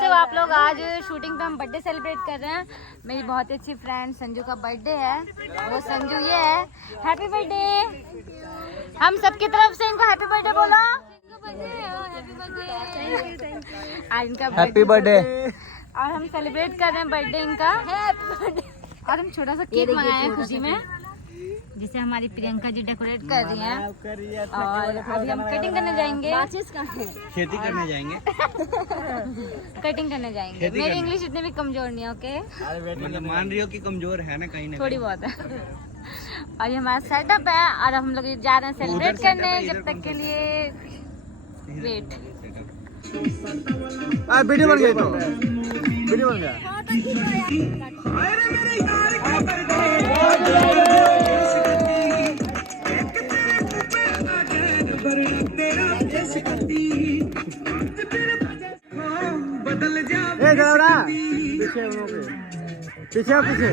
कैसे हो आप लोग? आज शूटिंग पे हम बर्थडे सेलिब्रेट कर रहे हैं। मेरी बहुत अच्छी फ्रेंड संजू का बर्थडे है। वो संजू ये है। Happy birthday. हम सबकी तरफ से इनको हैप्पी बर्थडे बोलो। आज इनका हैप्पी बर्थडे और हम सेलिब्रेट कर रहे हैं बर्थडे इनका। और हम छोटा सा केक मंगाए हैं खुशी में, जिसे हमारी प्रियंका जी डेकोरेट कर रही हैं। और अभी हम कटिंग करने जाएंगे। खेती करने जाएंगे। कटिंग करने जाएंगे। मेरी इंग्लिश इतनी भी कमजोर नहीं है। ओके, मतलब मान रही हो कि कमजोर है ना कहीं ना थोड़ी बहुत है। और ये हमारा सेटअप है और हम लोग जा रहे हैं सेलिब्रेट करने। जब तक के लिए वेट। वीडियो बन गया, तो वीडियो बन गया। पीछे पीछे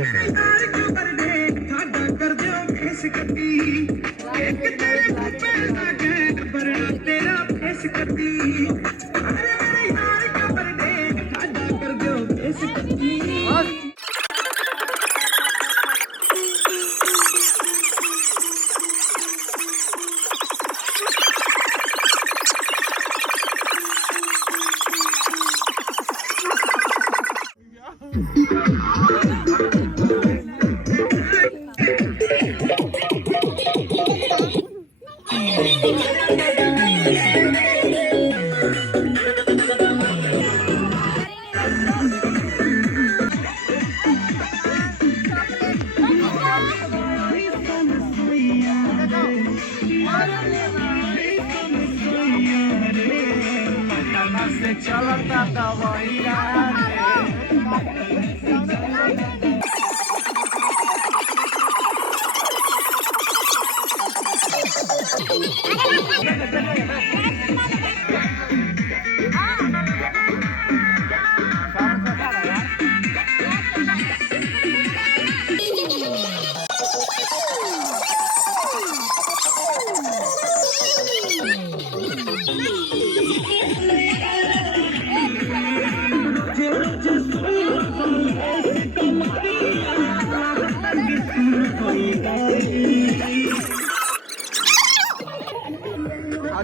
चलता दवाइया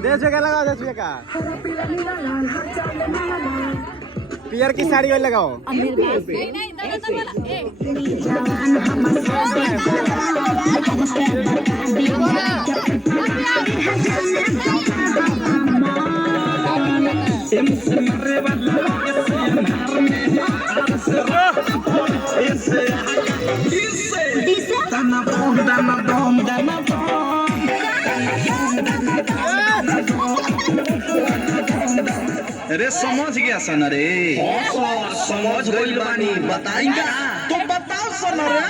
देश का लगाओ, देश का पियर की साड़ी वाली लगाओ। अरे समझ गया सन रे, समझ गई बानी, बताएंगे तो बताओ सन रे।